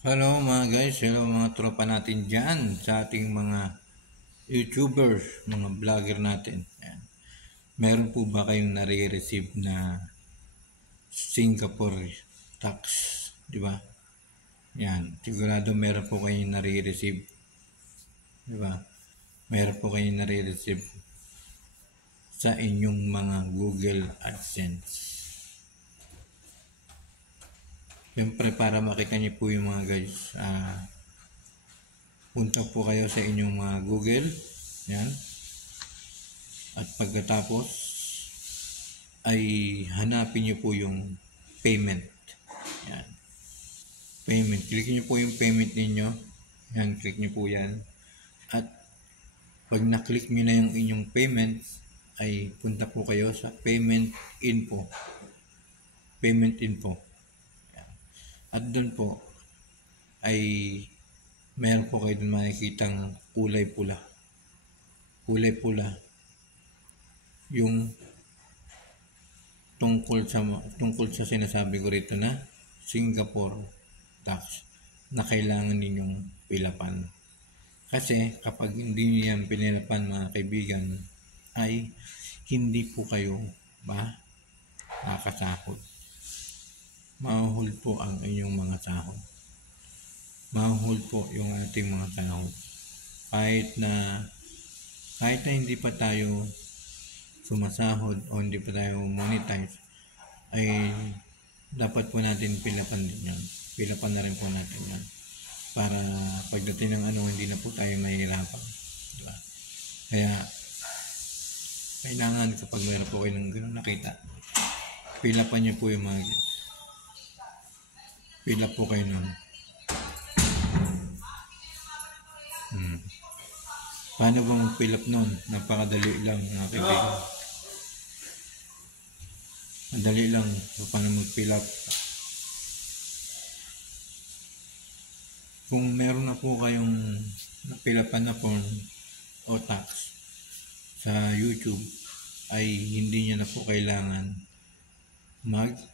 Hello mga guys, hello mga tropa natin dyan sa ating mga YouTubers, mga vlogger natin. Ayan. Meron po ba kayong nare-receive na Singapore tax? Di ba? Yan, sigurado meron po kayong nare-receive. Di ba? Meron po kayong nare-receive sa inyong mga Google AdSense. Siyempre para makita niyo po yung mga guys, punta po kayo sa inyong mga Google. Yan. At pagkatapos ay hanapin niyo po yung payment. Yan. Payment. Click niyo po yung payment ninyo. Yan, click niyo po yan. At pag na-click niyo na yung inyong payment, ay punta po kayo sa payment info. Payment info. Yan. At doon po ay meron po kayo doon makikitang kulay pula. Kulay pula. Yung tungkol sa sinasabi ko rito na Singapore tax na kailangan ninyong pilapan. Kasi kapag hindi niyo yan pinilapan mga kaibigan, ay hindi po kayo makakasahod. Mahuhul po ang inyong mga sahod. Mahuhul po yung ating mga sahod. Kahit na hindi pa tayo sumasahod o hindi pa tayo monetize, ay dapat po natin pilapan din yan. Pilapan na rin po natin yan. Para pagdating ng hindi na po tayo mahihirapan. Diba? Kaya, kailangan kapag meron po kayo ng gano'n nakita, pilapan niyo po yung mga guys. Pilap po kayo nun. Paano ba mag-pilap nun? Napakadali lang mga kaibigan. Madali lang paano mag-pilap. Kung meron na po kayong napilapan na form o tax sa YouTube, ay hindi nyo na po kailangan magbigay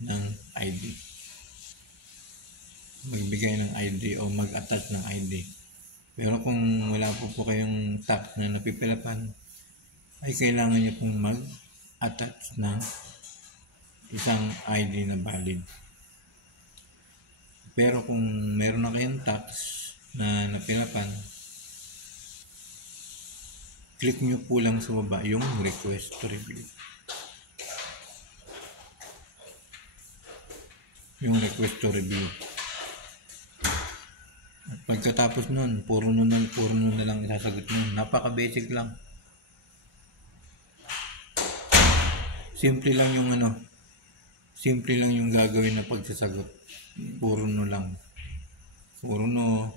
ng ID. Magbigay ng ID o mag-attach ng ID. Pero kung wala po kayong tax na napipilapan, ay kailangan nyo pong mag-attach ng isang ID na valid. Pero kung meron na kayong tax na napilapan, click nyo po lang sa baba yung request to review. Yung request to review. At pagkatapos nun, puro nun na lang isasagot nun. Napaka-basic lang. Simple lang yung gagawin na pagsasagot. Puro no lang. Puro no,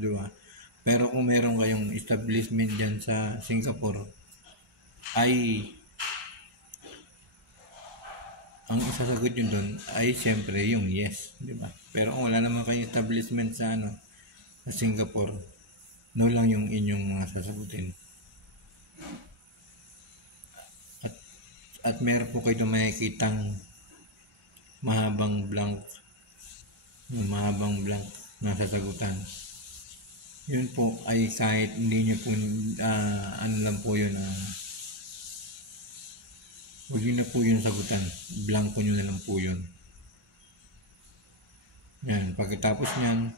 di ba? Pero kung meron kayong establishment dyan sa Singapore, ay ang isasagot nyo doon ay siyempre yung yes, di ba? Pero kung wala naman kayong establishment sa Singapore, no lang yung inyong mga sasagutin. At meron po kayo makikitang mahabang blank na sasagutan. Yun po ay kahit hindi nyo po lang po yun, huwag nyo na po yun sagutan, blanko nyo na lang po yun. Yan, pagkatapos nyan,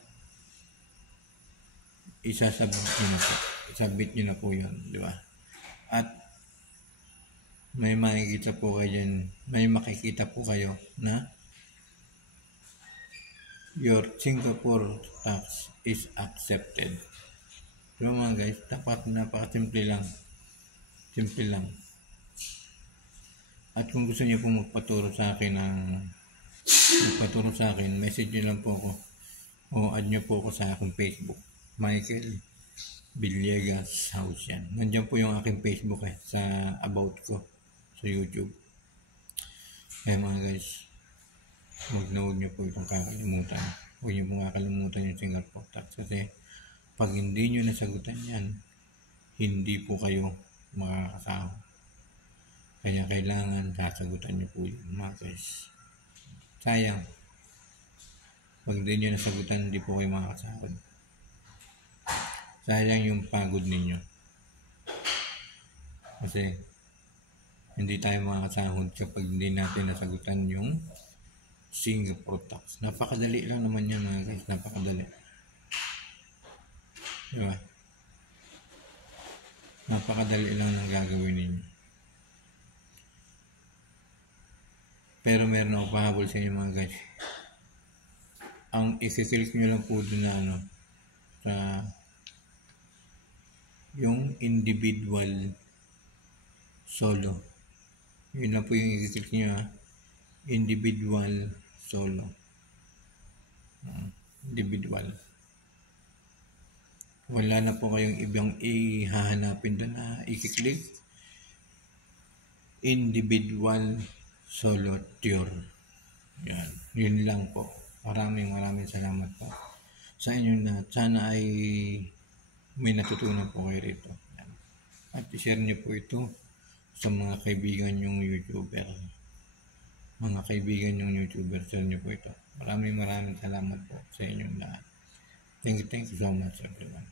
isasubmit nyo na po yun, di ba? At may makikita po kayo na your Singapore tax is accepted. So mga guys, napakasimple lang. Simple lang. At kung gusto niyo po magpaturo sa akin, message niyo lang po ako o add niyo po ako sa aking Facebook, Michael Villegas House yan. Nandiyan po yung aking Facebook sa about ko sa YouTube. Kaya mga guys, huwag niyo po itong kakalimutan. Huwag niyo po kakalimutan yung Singapore tax kasi pag hindi niyo nasagutan yan, hindi po kayo makakasahod. Kaya kailangan sasagutan niyo po yun mga guys. Sayang. Pag di nyo nasagutan, hindi po kayo makakasahod. Sayang yung pagod ninyo. Kasi hindi tayo makakasahod kapag hindi natin nasagutan yung Singapore tax. Napakadali lang naman yan mga guys. Napakadali. Diba? Napakadali lang ng gagawin ninyo. Pero meron ako pahabol sa inyo mga guys. Ang i-click nyo lang po dun na sa yung individual solo. Yun na po yung i-click nyo individual solo. Individual. Wala na po kayong ibang ihahanapin doon na i-click. Individual solo tour. Yan. Yun lang po. Maraming salamat po sa inyo na sana ay may natutunan po kayo rito. Yan. At i-share niyo po ito sa mga kaibigan yung YouTuber. Mga kaibigan yung YouTuber, share niyo po ito. Maraming salamat po sa inyong lahat. Thank you so much everyone.